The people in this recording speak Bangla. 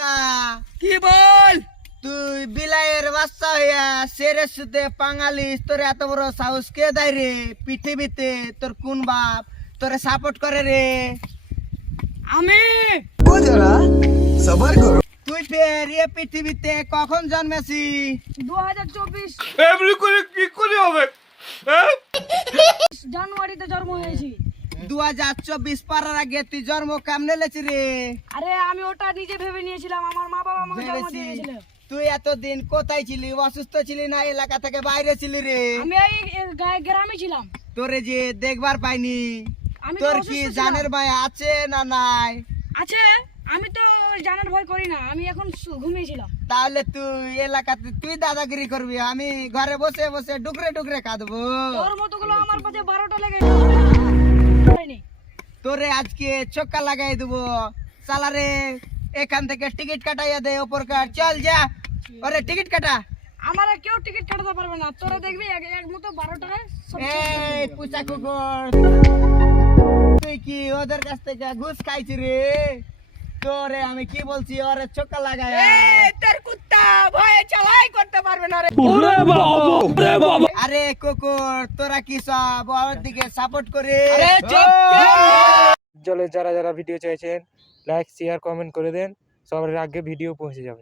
কুত্তা কি বল? তুই বিলাইয়ের বাচ্চা হইয়া সেরে সুতে পাঙালিস, তোর এত বড় সাহস কে দেয় রে পৃথিবীতে? তোর কোন বাপ তোরে সাপোর্ট করে রে? আমি তুই ফের এ পৃথিবীতে কখন জন্মেছি? 2024 এমনি করে কি করে হবে? জানুয়ারিতে জন্ম হয়েছি। 2024 পারার আগে তুই জন্ম কেমনে লেছি রে? আরে আমি ওটা নিজে ভেবে নিয়েছিলাম, আমার মা বাবা আমাকে জন্ম ভেবেছি। দিয়েছিল। তুই এতদিন কোথায় ছিলি? অসুস্থ ছিলি না এলাকা থেকে বাইরে ছিলি রে? আমি এই গ্রামে ছিলাম। তোরে যে দেখবার পাইনি। আমি তো তোর অসুস্থ কি ছিলাম। জানের ভাই আছে না নাই? আছে, আমি তো জানার ভয় করি না, আমি এখন ঘুমিয়েছিলাম। তাহলে তুই এলাকাতে তুই দাদাগিরি করবি, আমি ঘরে বসে বসে ডুকরে ডুকরে কাঁদবো। তোর মতো গুলো আমার কাছে 12টা লেগে হয়নি। তোরে আজকে ছক্কা লাগাই দেবো। সালারে এখান থেকে টিকিট কাটাইয়া দে, ওপর কাট, চল যা। ওরে টিকিট কাটা। আমার আর কেউ টিকিট কাটাতে পারবে না, তোরা দেখবি এক মতো 12টায় সব শেষ করে এই দেব। পুচা কুকুর, তুই কি ওদের কাছ থেকে ঘুষ খাইছি রে? তোরে আমি কি বলছি, ওরে ছক্কা লাগাই। তোর কুত্তা ভয়ে চালাই করতে পারবে না রে। আরে কুকুর, তোরা কি সব ওর দিকে সাপোর্ট করে? চলে যারা যারা ভিডিও চাইছেন লাইক শেয়ার কমেন্ট করে দেন, সবার আগে ভিডিও পৌঁছে যাবে।